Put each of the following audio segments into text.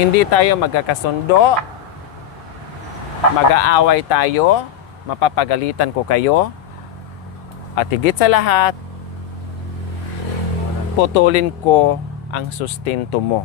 Hindi tayo magkakasundo, mag-aaway tayo, mapapagalitan ko kayo, at higit sa lahat, putulin ko ang sustento mo.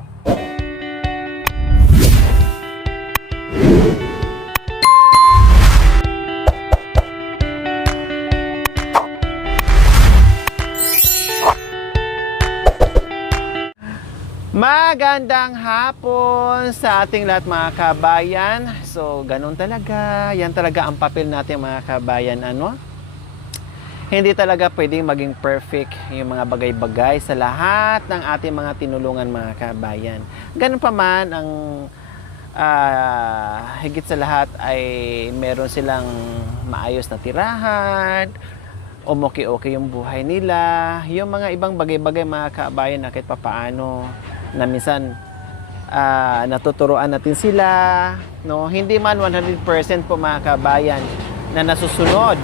Magandang hapon sa ating lahat mga kabayan. So, ganun talaga. Yan talaga ang papel natin mga kabayan. Hindi talaga pwedeng maging perfect yung mga bagay-bagay sa lahat ng ating mga tinulungan mga kabayan. Ganun pa man ang higit sa lahat ay meron silang maayos na tirahan, okay yung buhay nila, yung mga ibang bagay-bagay mga kabayan na kahit papaano na minsan natuturuan natin sila, no? Hindi man 100% po mga kabayan na nasusunod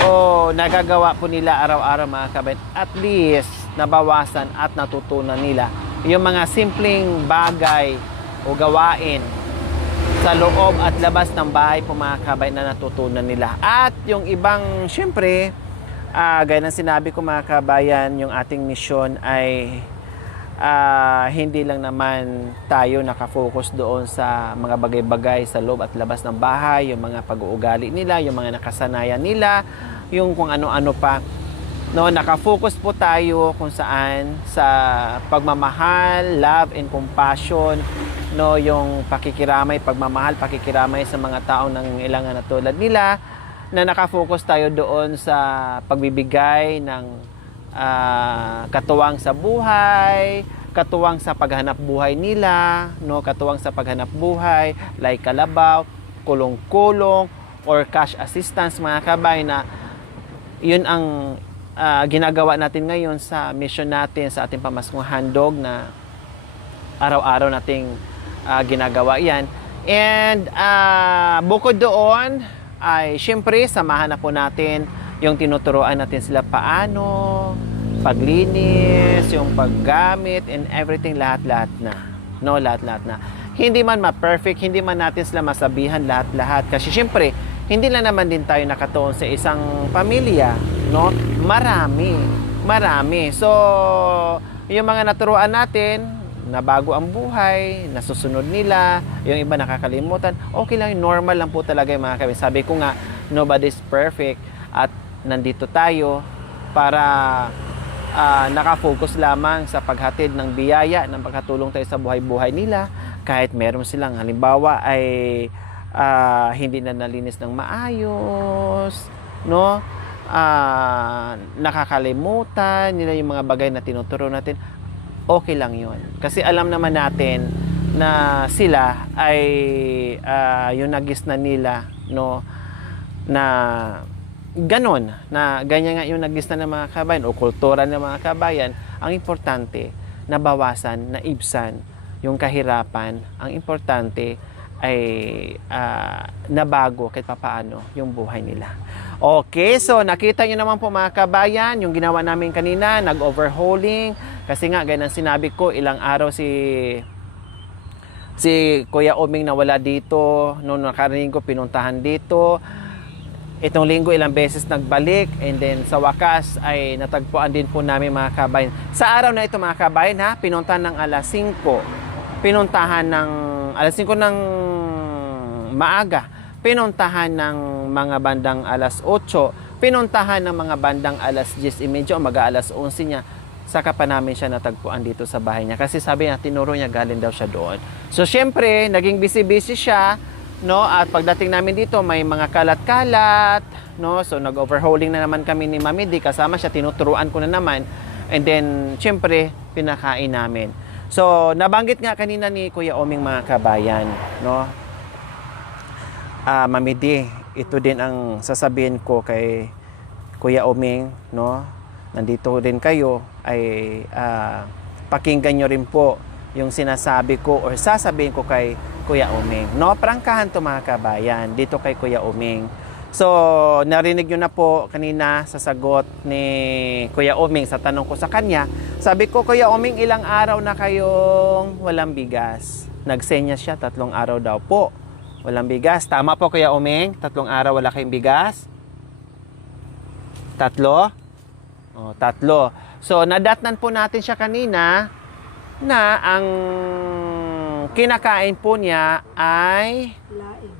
o nagagawa po nila araw-araw mga kabayan, at least nabawasan at natutunan nila yung mga simpleng bagay o gawain sa loob at labas ng bahay po mga kabayan na natutunan nila. At yung ibang, syempre, gaya ng sinabi ko mga kabayan, yung ating misyon ay hindi lang naman tayo nakafocus doon sa mga bagay-bagay sa loob at labas ng bahay, yung mga pag-uugali nila, yung mga nakasanayan nila, yung kung ano-ano pa. No, nakafocus po tayo kung saan sa pagmamahal, love and compassion, no, yung pakikiramay, pagmamahal, pakikiramay sa mga taong nangangailangan na tulad nila, na nakafocus tayo doon sa pagbibigay ng katuwang sa buhay, katuwang sa paghanap buhay nila, no, katuwang sa paghanap buhay like kalabaw, kulong-kulong or cash assistance mga kabay, na yun ang ginagawa natin ngayon sa mission natin sa ating pamaskong handog na araw-araw nating ginagawa yan. And bukod doon ay syempre samahan na po natin yung tinuturoan natin sila paano paglinis, yung paggamit and everything, lahat-lahat na. No, lahat-lahat na. Hindi man ma-perfect, hindi man natin sila masabihan lahat-lahat kasi syempre hindi lang naman din tayo nakatuon sa isang pamilya, no? Marami. So, yung mga naturuan natin na bago ang buhay, nasusunod nila, yung iba nakakalimutan, okay lang, normal lang po talaga yung mga kami. Sabi ko nga, nobody's perfect at nandito tayo para nakafocus lamang sa paghatid ng biyaya, ng pagkatulong tayo sa buhay-buhay nila. Kahit meron silang halimbawa ay hindi na nalinis ng maayos, no? Nakakalimutan nila yung mga bagay na tinuturo natin, okay lang yun. Kasi alam naman natin na sila ay yung nagisnan nila, no, na ganon, na ganyan nga yung nagisnan ng mga kabayan o kultura ng mga kabayan. Ang importante, nabawasan, naibsan yung kahirapan. Ang importante ay nabago kahit papaano yung buhay nila. Okay, so nakita nyo naman po mga kabayan, yung ginawa namin kanina, nag-overhauling. Kasi nga, ganyan sinabi ko, ilang araw si Kuya Oming nawala dito. Noong nakarinig ko, pinuntahan dito. Itong linggo, ilang beses nagbalik. And then, sa wakas, ay natagpuan din po namin mga kabayan. Sa araw na ito mga kabayan, pinuntahan ng alas 5. Pinuntahan ng alas 5 ng maaga. Pinuntahan ng mga bandang alas 8. Pinuntahan ng mga bandang alas 10:30 o mag-alas 11 niya. Saka pa namin siya natagpuan dito sa bahay niya. Kasi sabi niya, tinuro niya, galing daw siya doon. So, syempre, naging busy-busy siya. No, at pagdating namin dito may mga kalat-kalat, no, so nag-overhauling na naman kami ni Mami D, kasama siya, tinuturuan ko na naman, and then syempre pinakain namin. So nabanggit nga kanina ni Kuya Oming mga kabayan, no, Mami D, ito din ang sasabihin ko kay Kuya Oming, no, nandito din kayo, ay pakinggan nyo rin po yung sinasabi ko or sasabihin ko kay Kuya Oming. No, prangkahan to mga kabayan dito kay Kuya Oming. So, narinig nyo na po kanina sa sagot ni Kuya Oming sa tanong ko sa kanya. Sabi ko, Kuya Oming, ilang araw na kayong walang bigas? Nagsenya siya, 3 araw daw po. Walang bigas. Tama po, Kuya Oming? 3 araw wala kayong bigas? 3? O, 3. So, nadatnan po natin siya kanina na ang kinakain po niya ay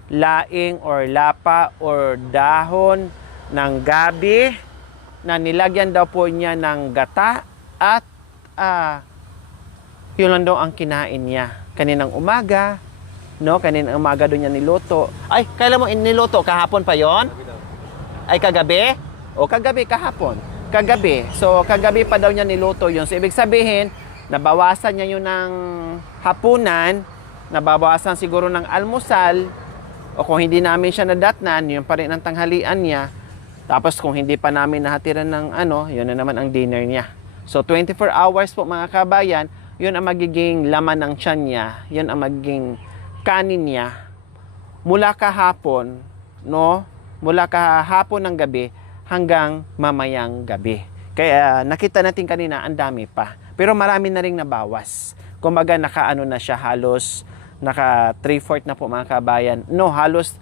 laing or lapa or dahon ng gabi na nilagyan daw po niya ng gata at yun lang daw ang kinain niya kaninang umaga, no? Kaninang umaga doon niya niluto. Ay, kailan mo niluto? Kahapon pa yon? Ay, kagabi? O kagabi, kahapon. Kagabi. So, kagabi pa daw niya niluto yun. So, ibig sabihin, nabawasan niya yun ng hapunan, nabawasan siguro ng almusal, o kung hindi namin siya nadatnan, yun pa rin ang tanghalian niya. Tapos kung hindi pa namin nahatiran ng yun na naman ang dinner niya. So 24 hours po mga kabayan, yun ang magiging laman ng tiyan niya, yun ang magiging kanin niya. Mula kahapon, no? Mula kahapon ng gabi hanggang mamayang gabi. Kaya nakita natin kanina, ang dami pa. Pero marami na rin nabawas. Kumbaga nakaano na siya halos naka 3/4 na po mga kabayan. No, halos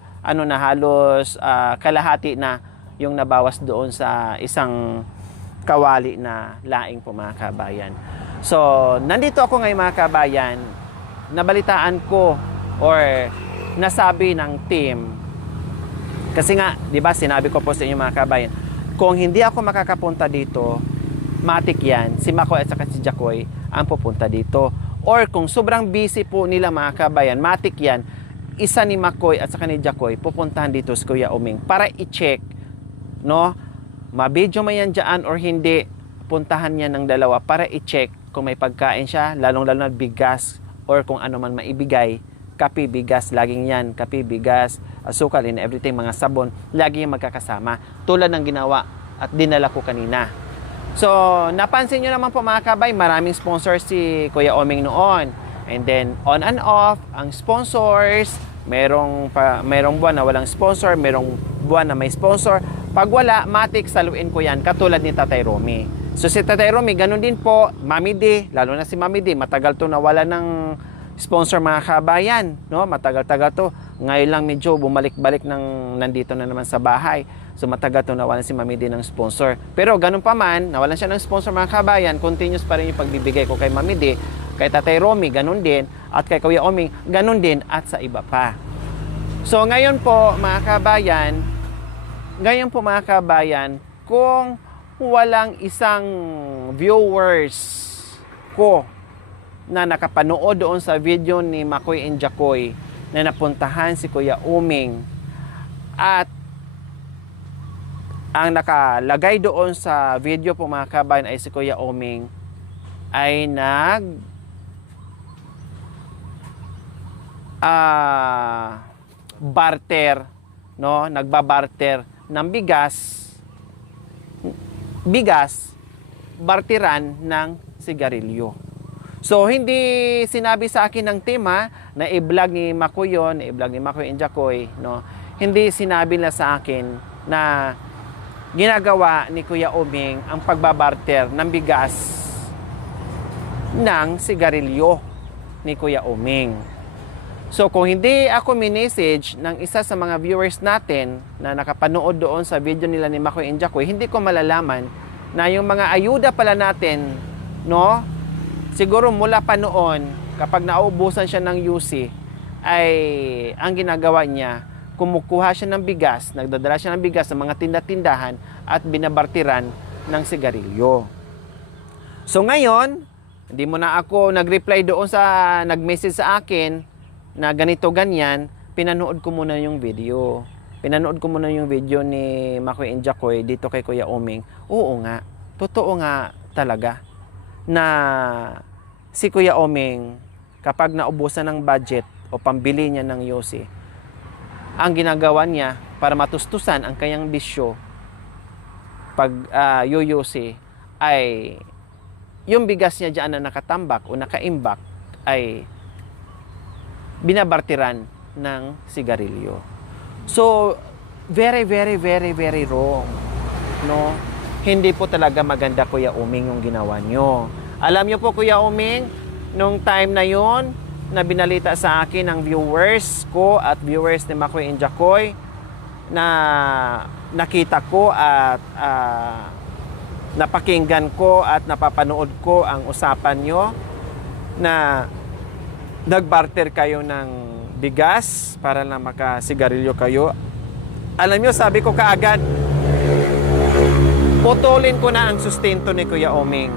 kalahati na yung nabawas doon sa isang kawali na laing po mga kabayan. So, nandito ako ngayon mga kabayan. Nabalitaan ko or nasabi ng team. Kasi nga, 'di ba, sinabi ko po sa inyo mga kabayan, kung hindi ako makakapunta dito, matik yan, si Makoy at saka si Jacoy ang pupunta dito. Or kung sobrang busy po nila mga kabayan, matik yan, isa ni Makoy at saka ni Jacoy pupuntahan dito sa Kuya Oming para i-check, no? Ma-video man yan dyan or hindi, puntahan niya ng dalawa para i-check kung may pagkain siya, lalong-lalo na bigas or kung ano man maibigay. Kape, bigas, laging yan. Kape, bigas, asukal, and everything, mga sabon, lagi yung magkakasama. Tulad ng ginawa at dinala ko kanina. So, napansin nyo naman po mga kabay, maraming sponsors si Kuya Oming noon. And then, on and off, ang sponsors, merong buwan na walang sponsor, merong buwan na may sponsor. Pag wala, matik, saluin ko yan, katulad ni Tatay Romy. So, si Tatay Romy, ganun din po, Mami D, lalo na si Mami D, matagal to nawala ng sponsor mga kabayan, no? Matagal-tagal to. Ngayon lang medyo bumalik-balik nandito na naman sa bahay. So matagal to nawalan si Mami D ng sponsor. Pero ganun pa man, nawalan siya ng sponsor mga kabayan, continuous pa rin yung pagbibigay ko kay Mami D, kay Tatay Romy, ganun din, at kay Kuya Oming, ganun din, at sa iba pa. So ngayon po mga kabayan, kung walang isang viewers ko na nakapanood doon sa video ni Makoy and Jacoy na napuntahan si Kuya Oming at ang nakalagay doon sa video po mga kabayan ay si Kuya Oming ay barter, no? Nagbabarter ng bigas, barteran ng sigarilyo. So, hindi sinabi sa akin ng tema na i-vlog ni Makoy yun, i-vlog ni Makoy and Jacoy, no? Hindi sinabi na sa akin na ginagawa ni Kuya Oming ang pagbabarter ng bigas ng sigarilyo ni Kuya Oming. So, kung hindi ako minessage ng isa sa mga viewers natin na nakapanood doon sa video nila ni Makoy and Jacoy, hindi ko malalaman na yung mga ayuda pala natin, no? Siguro mula pa noon, kapag naubusan siya ng UC, ay ang ginagawa niya, kumukuha siya ng bigas, nagdadala siya ng bigas sa mga tinda-tindahan at binabartiran ng sigarilyo. So ngayon, hindi mo na ako nag-reply doon sa nag-message sa akin na ganito ganyan, pinanood ko muna yung video. Pinanood ko muna yung video ni Makoy and Jacoy dito kay Kuya Oming. Oo nga, totoo nga talaga na si Kuya Oming, kapag naubusan ng budget o pambili niya ng yosi, ang ginagawa niya para matustusan ang kanyang bisyo pag yoyosi ay yung bigas niya dyan na nakatambak o nakaimbak ay binabartiran ng sigarilyo. So, very, very, very, very wrong. No? Hindi po talaga maganda, Kuya Uming, yung ginawa nyo. Alam nyo po, Kuya Uming, nung time na yon na binalita sa akin ng viewers ko at viewers ni Makoy and Jacoy, na nakita ko at napakinggan ko at napapanood ko ang usapan nyo na nagbarter kayo ng bigas para na makasigarilyo kayo. Alam nyo, sabi ko kaagad, putulin ko na ang sustento ni Kuya Uming.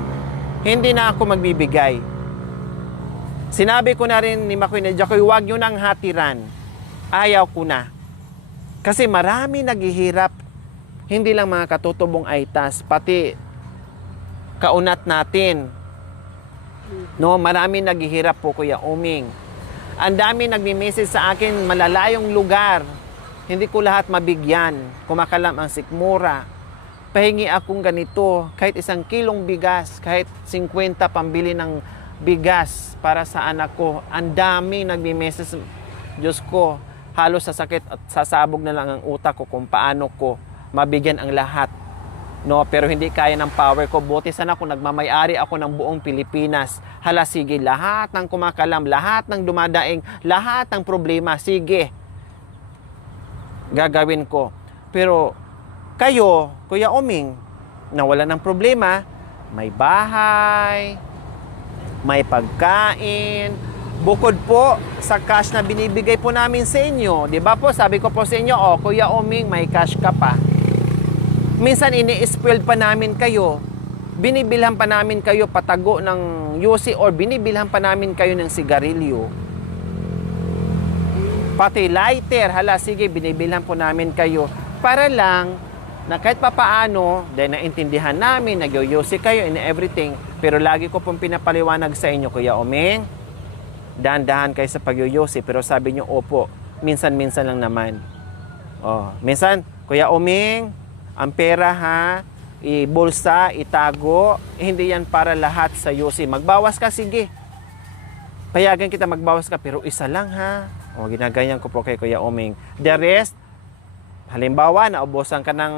Hindi na ako magbibigay. Sinabi ko na rin ni Makoy na Jacoy, huwag nyo nang hatiran. Ayaw ko na. Kasi marami naghihirap. Hindi lang mga katutubong aitas, pati kaunat natin. No, marami naghihirap po, Kuya Uming. Ang dami nagmi-message sa akin, malalayong lugar. Hindi ko lahat mabigyan. Kumakalam ang sikmura. Pahingi akong ganito, kahit 1 kilong bigas, kahit 50 pambili ng bigas para sa anak ko. Ang dami nagmi-message. Diyos ko, halos sa sakit at sasabog na lang ang utak ko kung paano ko mabigyan ang lahat. No, pero hindi kaya ng power ko. Buti sana kung nagmamayari ako ng buong Pilipinas. Hala, sige, lahat ng kumakalam, lahat ng dumadaing, lahat ng problema, sige, gagawin ko. Pero kayo, Kuya Uming, nawala ng problema, may bahay, may pagkain, bukod po sa cash na binibigay po namin sa inyo. Di ba po, sabi ko po sa inyo, oh, Kuya Uming, may cash ka pa. Minsan ini-spoil pa namin kayo. Binibilhan pa namin kayo patago ng yusi or binibilhan pa namin kayo ng sigarilyo. Pati lighter, hala sige, binibilhan po namin kayo. Para lang na kahit papaano, dahil naintindihan namin, nagyoyosi kayo and everything. Pero lagi ko pong pinapaliwanag sa inyo, Kuya Uming, dahan-dahan kayo sa pagyoyosi. Pero sabi nyo, opo, minsan-minsan lang naman. Oh, minsan, Kuya Uming, ang pera ha, ibulsa, itago, hindi yan para lahat sa yosi. Magbawas ka, sige. Payagan kita magbawas ka, pero isa lang ha. O, ginaganyan ko po kay Kuya Uming. The rest, halimbawa, naubusan ka ng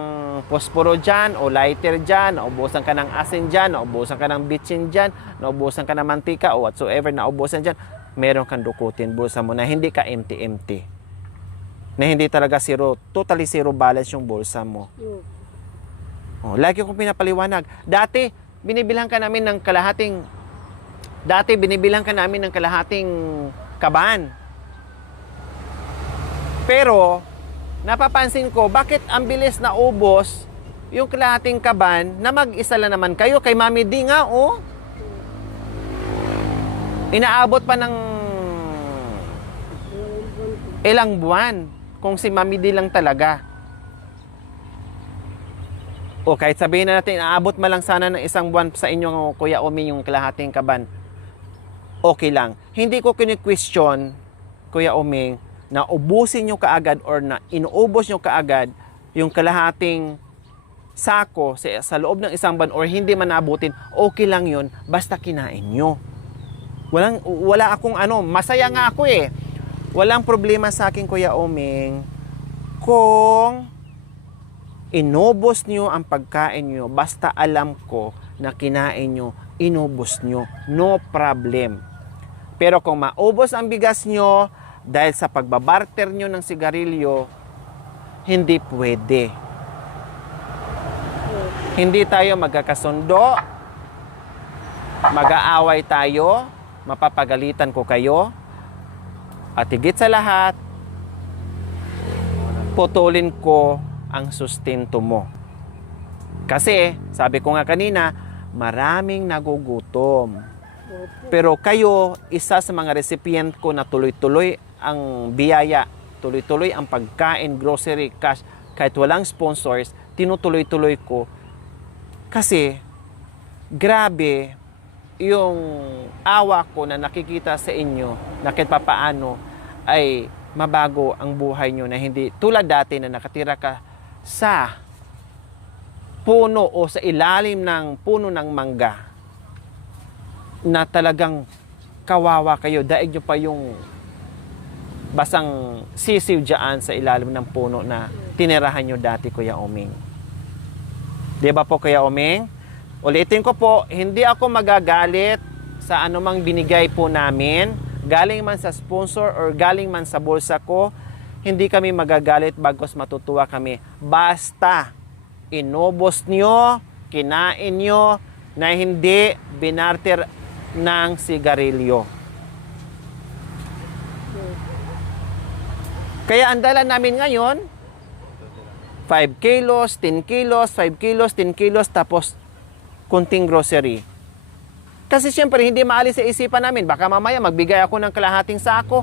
posporo dyan, o lighter dyan, naubusan ka ng asin dyan, naubusan ka ng bitchin dyan, naubusan ka ng mantika, o whatsoever, naubusan dyan, meron kang dukutin, bulsa mo na hindi ka empty-empty. Na hindi talaga zero, totally zero balance yung bulsa mo. Oh, lagi kong pinapaliwanag. Dati, binibilhan ka namin ng kalahating kaban. Pero, napapansin ko, bakit ang bilis na ubos yung kalahating kaban na mag-isa lang naman kayo? Kay Mami D nga, oh. Inaabot pa ng ilang buwan. Kung si Mami D lang talaga. O kahit sabihin na natin, aabot man lang sana ng 1 buwan sa inyo, Kuya Uming, yung kalahating kaban. Okay lang. Hindi ko kini-question, Kuya Uming, na ubusin nyo kaagad or na inuubos nyo kaagad yung kalahating sako sa loob ng 1 buwan or hindi man naabutin, okay lang yun, basta kinain nyo. Wala akong masaya nga ako eh. Walang problema sa akin, Kuya Uming, kung inubos nyo ang pagkain nyo, basta alam ko na kinain nyo, inubos nyo, no problem. Pero kung maubos ang bigas nyo, dahil sa pagbabarter nyo ng sigarilyo, hindi pwede. Hindi tayo magkakasundo, mag-aaway tayo, mapapagalitan ko kayo, at higit sa lahat, putulin ko ang sustento mo. Kasi, sabi ko nga kanina, maraming nagugutom. Pero kayo, isa sa mga recipient ko na tuloy-tuloy ang biyaya, tuloy-tuloy ang pagkain, grocery, cash, kahit walang sponsors, tinutuloy-tuloy ko. Kasi, grabe yung awa ko na nakikita sa inyo na kahit papaano ay mabago ang buhay nyo na hindi tulad dati na nakatira ka sa puno o sa ilalim ng puno ng mangga na talagang kawawa kayo, daig nyo pa yung basang sisiw dyan sa ilalim ng puno na tinirahan nyo dati, Kuya Oming. Di ba po, Kuya Oming? Ulitin ko po, hindi ako magagalit sa anumang binigay po namin, galing man sa sponsor or galing man sa bulsa ko, hindi kami magagalit bagos matutuwa kami. Basta inubos nyo, kinain nyo, na hindi binarter ng sigarilyo. Kaya ang dala namin ngayon, 5 kilos, 10 kilos, 5 kilos, 10 kilos, tapos kunting grocery. Kasi siyempre, hindi maalis sa isipan namin. Baka mamaya magbigay ako ng kalahating sako,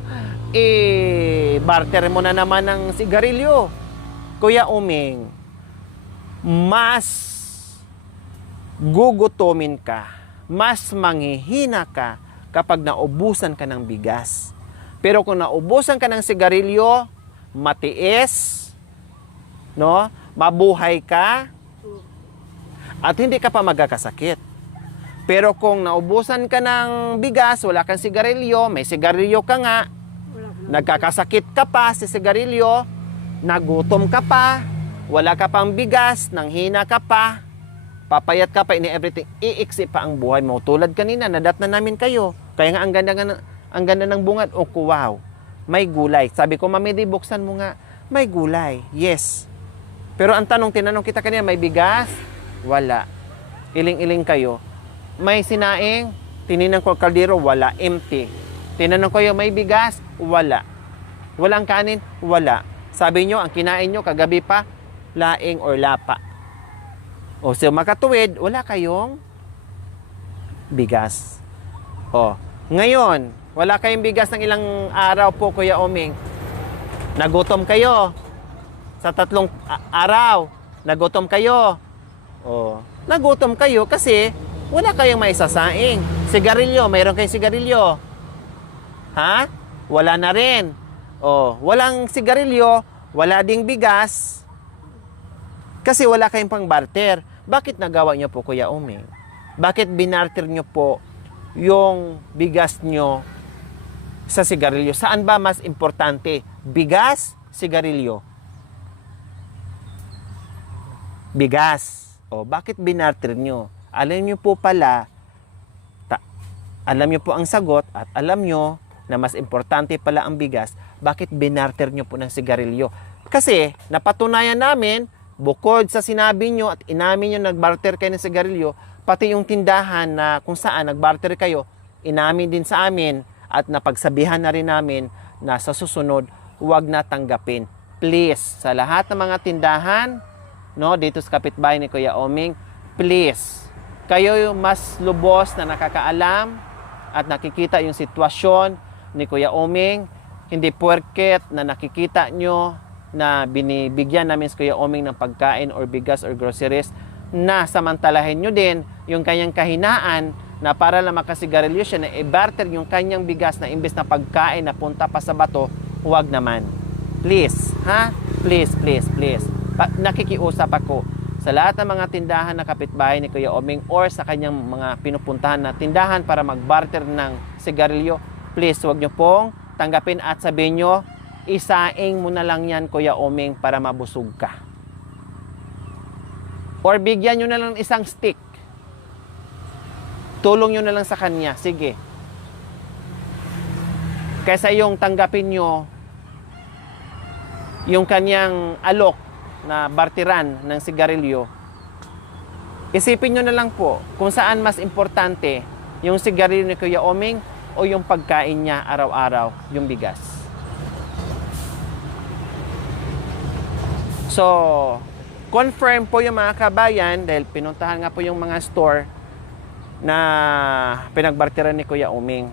barter mo na naman ng sigarilyo. Kuya Oming, mas gugutomin ka, mas manghihina ka kapag naubusan ka ng bigas. Pero kung naubusan ka ng sigarilyo, matiis, no? Mabuhay ka, at hindi ka pa magkakasakit. Pero kung naubusan ka ng bigas, wala kang sigarilyo, may sigarilyo ka nga, nagkakasakit ka pa sa sigarilyo, nagutom ka pa, wala ka pang bigas, nanghina ka pa, papayat ka pa, everything, iiksi pa ang buhay mo. Tulad kanina, nadat na namin kayo. Kaya nga, ang ganda ng bungad. Oh, wow, may gulay. Sabi ko, Mami, di buksan mo nga. May gulay, yes. Pero ang tinanong kita kanina, may bigas? Wala. Iling-iling kayo. May sinaing? Tininan ko kaldero, wala. Empty. Tinanong ko may bigas? Wala. Walang kanin? Wala. Sabi nyo, ang kinain nyo kagabi pa, laing or lapa. O so makatuwid, wala kayong bigas. O, ngayon, wala kayong bigas ng ilang araw po, Kuya Oming. Nagutom kayo. Sa 3 araw, nagutom kayo. O, nagutom kayo kasi wala kayong maisasaing. Sigarilyo, mayroon kayong sigarilyo. Ha? Wala na rin. O, walang sigarilyo, wala ding bigas. Kasi wala kayong pang barter. Bakit nagawa nyo po, Kuya Oming? Bakit binarter nyo po yung bigas nyo sa sigarilyo? Saan ba mas importante? Bigas, sigarilyo? Bigas. O, bakit binarter nyo? Alam nyo po pala, alam nyo po ang sagot at alam nyo na mas importante pala ang bigas, bakit binarter nyo po ng sigarilyo? Kasi napatunayan namin, bukod sa sinabi nyo at inamin nyo nagbarter kayo ng sigarilyo, pati yung tindahan na kung saan nagbarter kayo, inamin din sa amin at napagsabihan na rin namin na sa susunod, huwag na tanggapin. Please, sa lahat ng mga tindahan, no, dito sa kapitbahay ni Kuya Oming, please, kayo yung mas lubos na nakakaalam at nakikita yung sitwasyon ni Kuya Oming. Hindi porket na nakikita nyo na binibigyan namin si Kuya Oming ng pagkain or bigas or groceries, na samantalahin nyo din yung kanyang kahinaan na para lang makasigarilyo siya, na i-barter yung kanyang bigas na imbes na pagkain na punta pa sa bato. Huwag naman. Please, ha? Please, please, please. Nakikiusap ako sa lahat ng mga tindahan na kapitbahay ni Kuya Oming or sa kanyang mga pinupuntahan na tindahan para mag-barter ng sigarilyo. Please, huwag nyo pong tanggapin at sabihin nyo, isaing mo na lang yan, Kuya Oming, para mabusog ka. Or bigyan nyo na lang isang stick. Tulong nyo na lang sa kanya. Sige. Kaysa yung tanggapin nyo yung kanyang alok na barteran ng sigarilyo, isipin nyo na lang po kung saan mas importante yung sigarilyo ni Kuya Oming o yung pagkain niya araw-araw, yung bigas. So, confirm po yung mga kabayan dahil pinuntahan nga po yung mga store na pinagbarteran ni Kuya Oming.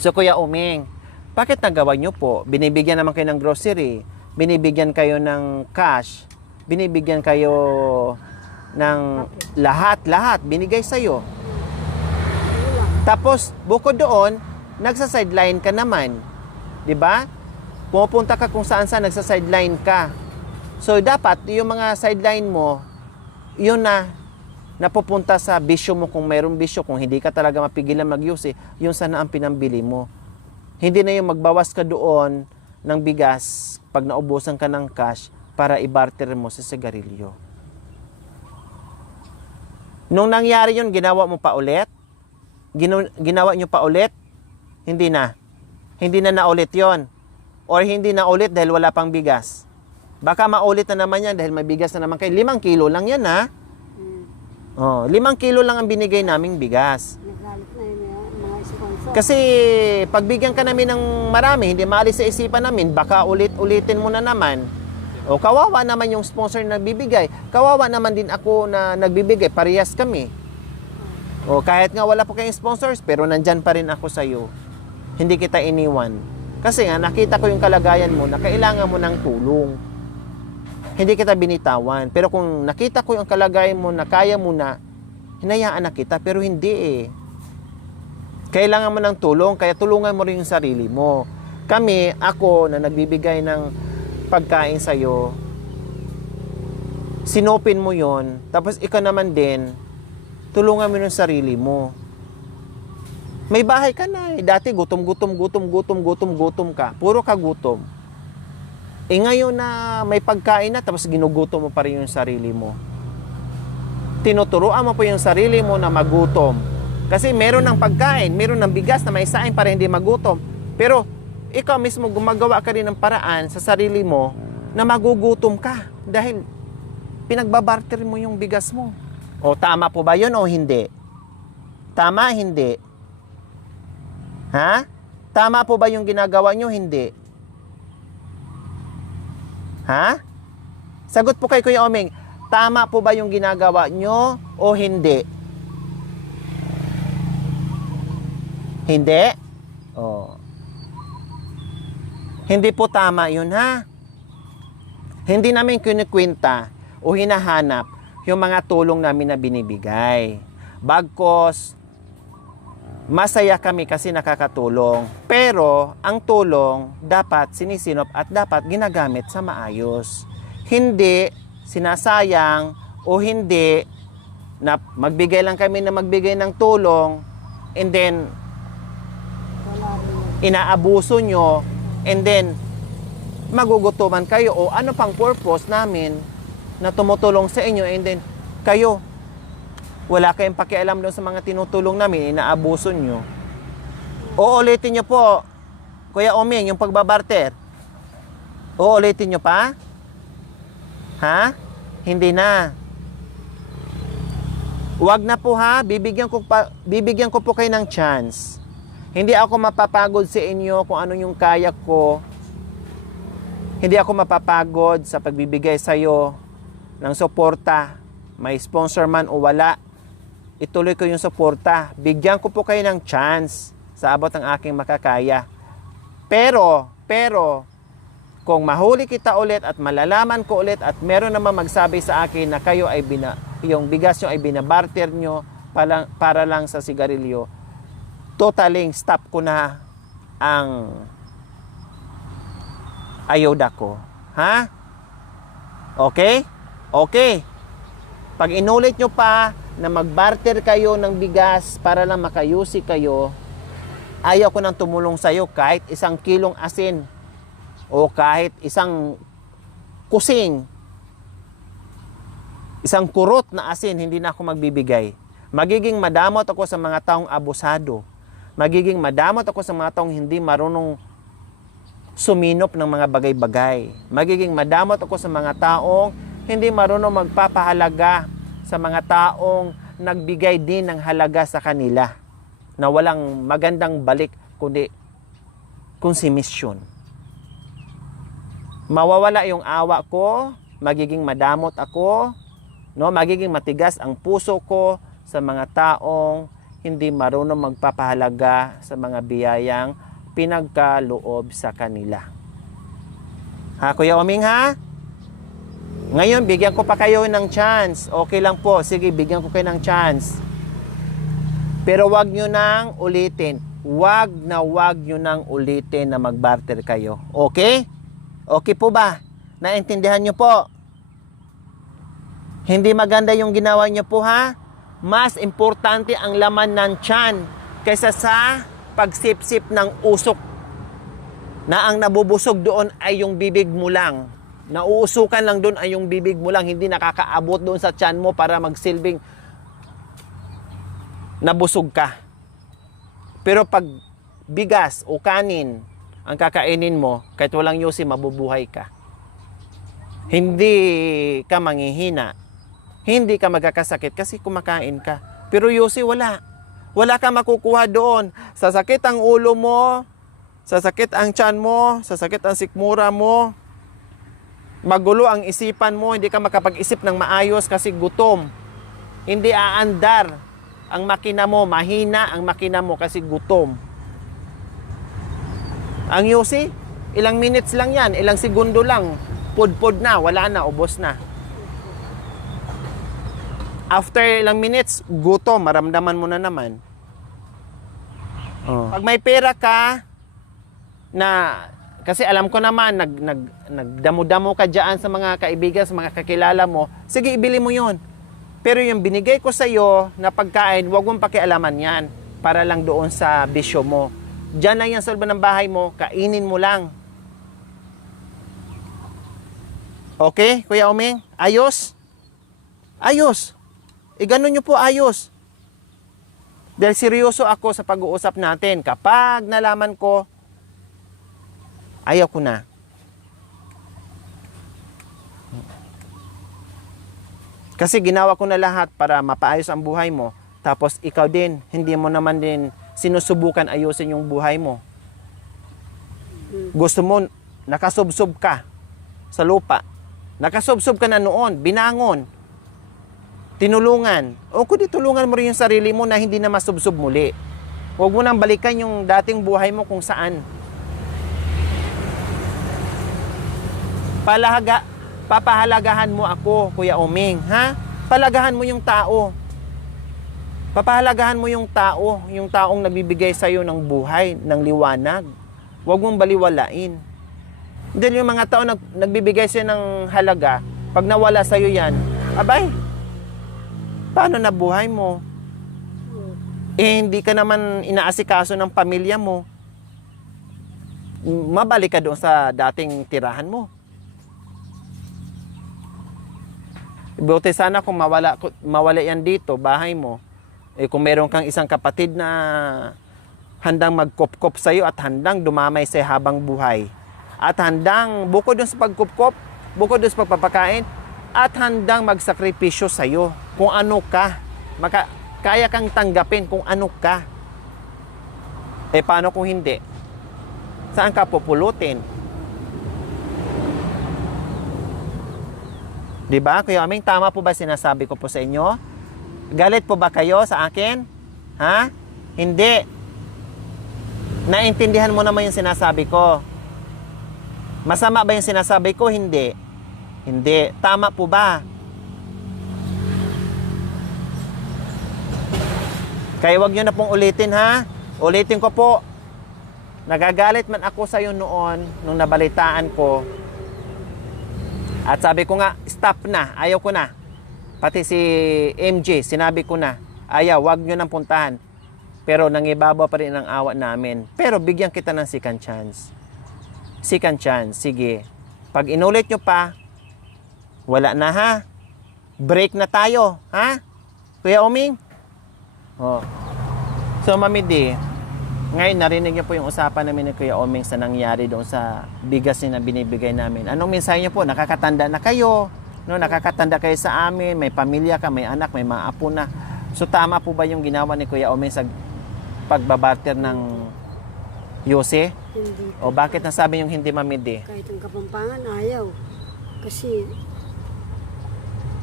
So, Kuya Oming, bakit nagawa nyo po? Binibigyan naman kayo ng grocery, binibigyan kayo ng cash, binibigyan kayo ng lahat, binigay sa'yo. Tapos, bukod doon, nagsa-sideline ka naman. 'Di ba? Pupunta ka kung saan-saan, nagsa-sideline ka. So, dapat, yung mga sideline mo, yun na, napupunta sa bisyo mo kung mayroong bisyo. Kung hindi ka talaga mapigilan mag-use, yun sana ang pinambili mo. Hindi na yung magbawas ka doon ng bigas pag naubusan ka ng cash para i-barter mo sa sigarilyo. Nung nangyari yun, ginawa mo pa ulit? Ginawa nyo pa ulit? Hindi na. Hindi na naulit yon. Or hindi na ulit dahil wala pang bigas. Baka maulit na naman yan dahil may bigas na naman kayo. 5 kilo lang yan, ha? Oh, 5 kilo lang ang binigay naming bigas. Nagalit na yun yung mga sponsor. Kasi pagbigyan ka namin ng marami, hindi maalis sa isipan namin, baka ulit-ulitin mo na naman. O kawawa naman yung sponsor na nagbibigay. Kawawa naman din ako na nagbibigay. Parehas kami. O kahit nga wala po kayong sponsors, pero nandyan pa rin ako sa'yo. Hindi kita iniwan. Kasi nga, nakita ko yung kalagayan mo na kailangan mo ng tulong. Hindi kita binitawan. Pero kung nakita ko yung kalagayan mo na kaya mo na, hinayaan na kita, pero hindi eh. Kailangan mo ng tulong, kaya tulungan mo rin yung sarili mo. Kami, ako na nagbibigay ng pagkain sa'yo, sinopin mo yon, tapos ikaw naman din, tulungan mo yung sarili mo. May bahay ka na eh. Dati gutom ka. Puro ka gutom. Eh ngayon na may pagkain na, tapos ginugutom mo pa rin yung sarili mo. Tinuturuan mo po yung sarili mo na magutom. Kasi meron ng pagkain, meron ng bigas na may saing para hindi magutom. Pero ikaw mismo gumagawa ka rin ng paraan sa sarili mo na magugutom ka dahil pinagbabarter mo yung bigas mo. O tama po ba yun o hindi? Tama, hindi? Ha? Tama po ba yung ginagawa nyo? Hindi. Ha? Sagot po kay Kuya Omeng, tama po ba yung ginagawa nyo o hindi? Hindi? Oh. Hindi po tama yun, ha? Hindi namin kinikwenta o hinahanap yung mga tulong namin na binibigay. Bagkos, masaya kami kasi nakakatulong. Pero, ang tulong dapat sinisinop at dapat ginagamit sa maayos. Hindi sinasayang o hindi na magbigay lang kami na magbigay ng tulong and then inaabuso nyo and then magugutuman kayo o ano pang purpose namin na tumutulong sa inyo and then kayo wala kayong pakialam doon sa mga tinutulong namin, inaabuso nyo. Uulitin nyo po, Kuya Omeng, yung pagbabarter. Uulitin nyo pa? Ha? Hindi na. Wag na po ha, bibigyan ko po kayo ng chance. Hindi ako mapapagod sa inyo kung ano yung kaya ko. Hindi ako mapapagod sa pagbibigay sa'yo ng suporta. May sponsor man o wala. Ituloy ko yung suporta. Bigyan ko po kayo ng chance sa abot ng aking makakaya. Pero, kung mahuli kita ulit at malalaman ko ulit at meron naman magsabi sa akin na kayo ay yung bigas nyo ay binabarter nyo para lang sa sigarilyo, totaling stop ko na ang ayuda ko. Ha? Okay? Okay. Pag inulit nyo pa na magbarter kayo ng bigas para lang makayusi kayo, ayaw ko nang tumulong sa'yo kahit 1 kilong asin o kahit isang kusing, isang kurot na asin, hindi na ako magbibigay. Magiging madamot ako sa mga taong abusado. Magiging madamot ako sa mga taong hindi marunong suminop ng mga bagay-bagay. Magiging madamot ako sa mga taong hindi marunong magpapahalaga sa mga taong nagbigay din ng halaga sa kanila na walang magandang balik kundi konsumisyon. Mawawala yung awa ko, magiging madamot ako, no? Magiging matigas ang puso ko sa mga taong hindi marunong magpapahalaga sa mga biyayang pinagkaloob sa kanila. Ha, Kuya Omeng, ha? Ngayon, bigyan ko pa kayo ng chance. Okay lang po. Sige, bigyan ko kayo ng chance. Pero wag nyo nang ulitin. Wag nyo nang ulitin na magbarter kayo. Okay? Okay po ba? Naintindihan nyo po? Hindi maganda yung ginawa nyo po, ha? Mas importante ang laman ng tiyan kaysa sa pagsipsip ng usok na ang nabubusog doon ay yung bibig mo lang. Nauusukan lang doon ay yung bibig mo lang, hindi nakakaabot doon sa tiyan mo para magsilbing nabusog ka. Pero pag bigas o kanin ang kakainin mo, kahit walang yosi, mabubuhay ka. Hindi ka manghihina. Hindi ka magkakasakit kasi kumakain ka. Pero yosi, wala. Wala ka makukuha doon. Sasakit ang ulo mo, sasakit ang tiyan mo, sasakit ang sikmura mo, magulo ang isipan mo, hindi ka makapag-isip ng maayos kasi gutom. Hindi aandar ang makina mo, mahina ang makina mo kasi gutom. Ang yosi, ilang minutes lang yan, ilang segundo lang, pudpod na, wala na, ubos na. After ilang minutes, gutom, maramdaman mo na naman. Pag may pera ka, kasi alam ko naman, nagdamo-damo ka dyan sa mga kaibigan, sa mga kakilala mo, sige, ibili mo yon. Pero yung binigay ko sa iyo na pagkain, huwag mong pakialaman yan para lang doon sa bisyo mo. Diyan lang yan sa loob ng bahay mo, kainin mo lang. Okay, Kuya Oming? Ayos? Ayos. Ganun nyo po, ayos. Dahil seryoso ako sa pag-uusap natin. Kapag nalaman ko, ayaw ko na. Kasi ginawa ko na lahat para mapaayos ang buhay mo. Tapos ikaw din, hindi mo naman din sinusubukan ayusin yung buhay mo. Gusto mo, nakasubsob ka sa lupa. Nakasubsob ka na noon, binangon, tinulungan. O kundi tulungan mo rin yung sarili mo na hindi na masubsob muli. Huwag mo nang balikan yung dating buhay mo kung saan. Papahalagahan mo ako, Kuya Oming, ha? Palagahan mo yung tao. Papahalagahan mo yung taong nagbibigay sa'yo ng buhay, ng liwanag. Huwag mong baliwalain. Dahil yung mga tao nagbibigay sa'yo ng halaga, pag nawala sa'yo yan, abay, paano na buhay mo? Hindi ka naman inaasikaso ng pamilya mo. Mabalik ka doon sa dating tirahan mo. Buti sana kung mawala yan dito, bahay mo. Kung meron kang isang kapatid na handang magkop-kop sa'yo at handang dumamay sa'yo habang buhay. At handang, bukod dun sa pagkop-kop, bukod dun sa pagpapakain, at handang magsakripisyo sa'yo kung ano ka. Kaya kang tanggapin kung ano ka. Paano kung hindi? Saan ka pupulutin? Diba, Kuya Oming? Tama po ba sinasabi ko po sa inyo? Galit po ba kayo sa akin? Ha? Hindi. Naintindihan mo naman yung sinasabi ko. Masama ba yung sinasabi ko? Hindi. Hindi. Tama po ba? Kaya wag nyo na pong ulitin, ha? Ulitin ko po. Nagagalit man ako sa'yo noon, nung nabalitaan ko. At sabi ko nga, stop na. Ayaw ko na. Pati si MJ, sinabi ko na, ayaw, wag nyo nang puntahan. Pero nangibabaw pa rin ang awa namin. Pero bigyan kita ng second chance. Second chance, sige. Pag inulit nyo pa, wala na, ha? Break na tayo, ha? Kuya Oming? Oh. So, Mami D, ngayon narinig niyo po yung usapan namin ni Kuya Oming sa nangyari doon sa bigas na binibigay namin. Anong mensahe niyo po? Nakakatanda na kayo, no? Nakakatanda kayo sa amin, may pamilya ka, may anak, may mga apo na. So tama po ba yung ginawa ni Kuya Oming sa pagbabarter ng Yose? Hindi. O bakit nasabi yung hindi, Mami D? Kahit ang Kapampangan, ayaw. Kasi,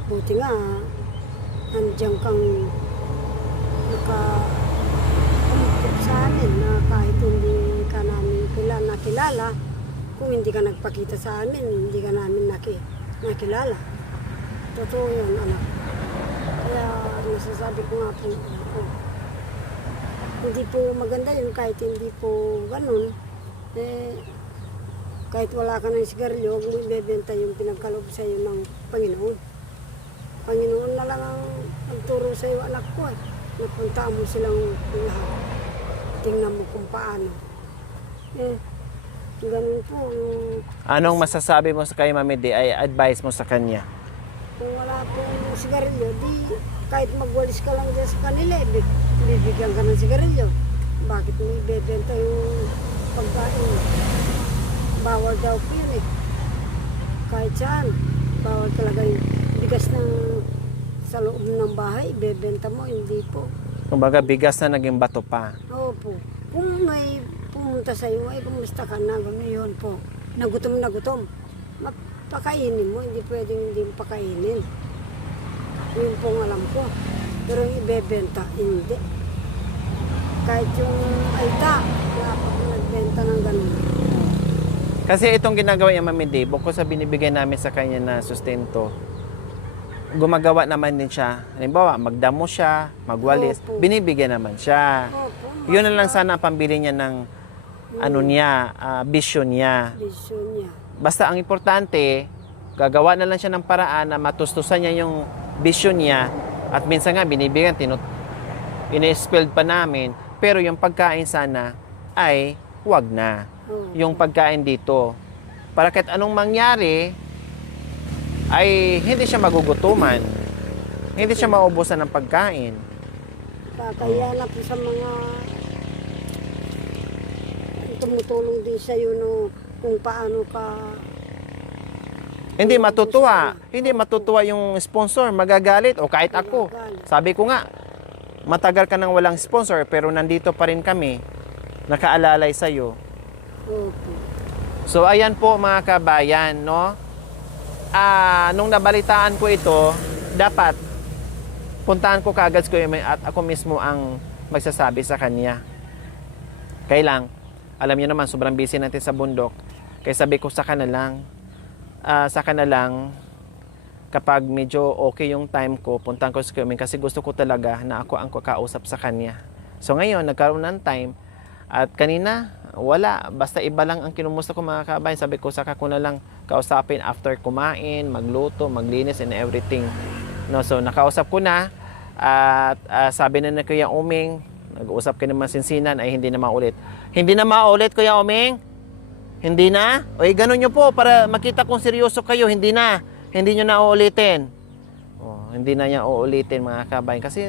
buti nga, nandiyan kang naka-umipit sa amin na kahit hindi ka namin nakilala, kung hindi ka nagpakita sa amin, hindi ka namin nakilala. Totoo yun, anak. Kaya nasasabi ko nga po, hindi po maganda yun kahit hindi po ganun. Kahit wala ka ng sigarilyo, huwag mo ibebenta yung pinagkaloob sa iyo ng Panginoon. Panginoon na lang ang nagturo sa iyo, anak ko. Napuntaan mo silang lahat. Tingnan mo kung paano. Ganun po. Yung, Anong masasabi mo sa kay Mami D ay advice mo sa kanya? kung wala pong sigarilyo, di kahit magwalis ka lang dyan sa kanila, bibigyan ka ng sigarilyo. Bakit mo ibebenta yung pagkain? Bawal daw po yun eh. Kahit saan, bawal talaga yung bigas ng sa loob ng bahay, ibebenta mo, hindi po. Kumbaga bigas na naging bato pa. Opo. Kung may pumunta sa iyo, ay kumusta ka na, gano'n po. Nagutom na gutom. Pakainin mo, hindi pwedeng hindi mo pakainin. Yun pong alam ko. Pero yung ibebenta, hindi. Kahit yung alta, wala pa kung nagbenta ng gano'n. Kasi itong ginagawa niya Mami D, bukod sa binibigay namin sa kanya na sustento, gumagawa naman din siya. Halimbawa, magdamo siya, magwalis, Opo. binibigyan naman siya. Opo. Yun na lang sana ang pambili niya ng ano niya, vision niya. Desisyon niya. Basta ang importante, gagawa na lang siya ng paraan na matustusan niya yung vision niya. At minsan nga, binibigyan, ini-spelled pa namin. Pero yung pagkain sana ay wag na. Oo. Yung pagkain dito. Para kahit anong mangyari, ay hindi siya magugutuman. Hindi siya maubusan ng pagkain. Kaya na po sa mga tumutulong din sa iyo no, kung paano ka Hindi matutuwa. Hindi matutuwa yung sponsor. Magagalit. O kahit ako. Sabi ko nga, matagal ka nang walang sponsor pero nandito pa rin kami. Nakaalalay sa'yo. Opo. So ayan po mga kabayan, no? Nung nabalitaan ko ito, dapat puntahan ko kagad ko at ako mismo ang magsasabi sa kanya. Kailang, alam niyo naman, sobrang busy natin sa bundok. Kaya sabi ko sa kanalang, kapag medyo okay yung time ko, puntahan ko sa Kuyauming kasi gusto ko talaga na ako ang kakausap sa kanya. So ngayon, nagkaroon ng time at kanina, wala. Basta iba lang ang kinumusta ko mga kabayan. Sabi ko, saka ko na lang kausapin after kumain, magluto, maglinis and everything. No, so nakausap ko na at sabi na Kuya Uming, nag-uusap ka naman sinsinan ay hindi na maulit. Hindi na maulit Kuya Uming? Hindi na? Oy, ganun nyo po para makita kung seryoso kayo. Hindi na. Hindi nyo na uulitin. Oh, hindi na niya uulitin mga kabayan kasi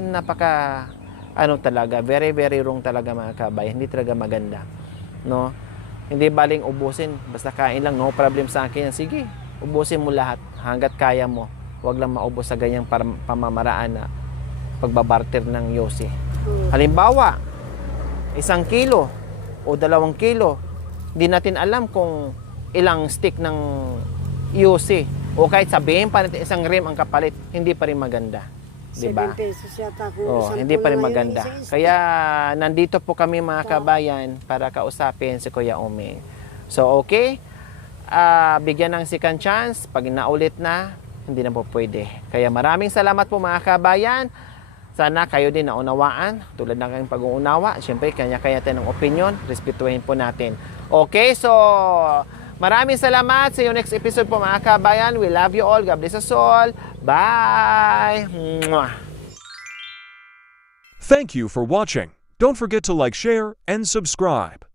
talaga, very very wrong talaga mga kabayan. Hindi talaga maganda. No? Hindi baling ubusin. Basta kain lang, no problem sa akin. Sige, ubusin mo lahat hanggat kaya mo. Huwag lang maubos sa ganyang pamamaraan na pagbabarter ng yosi. Halimbawa, 1 kilo o 2 kilo, hindi natin alam kung ilang stick ng yosi. O kahit sabihin pa natin 1 rim ang kapalit, hindi pa rin maganda. 7 Diba? pesos yata kung Oh, isang hindi pa rin puno ngayon, maganda. isa-isa. Kaya nandito po kami mga kabayan para kausapin si Kuya Uming. So okay, bigyan ng second chance. Pag naulit na, hindi na po pwede. Kaya maraming salamat po mga kabayan. Sana kayo din naunawaan. Tulad ng kayong pag-uunawa. Siyempre, kanya-kanya tayo ng opinion. Respetuhin po natin. Okay, so maraming salamat. See you next episode po mga kabayan. We love you all. God bless us all. Bye! Mwah! Thank you for watching. Don't forget to like, share, and subscribe.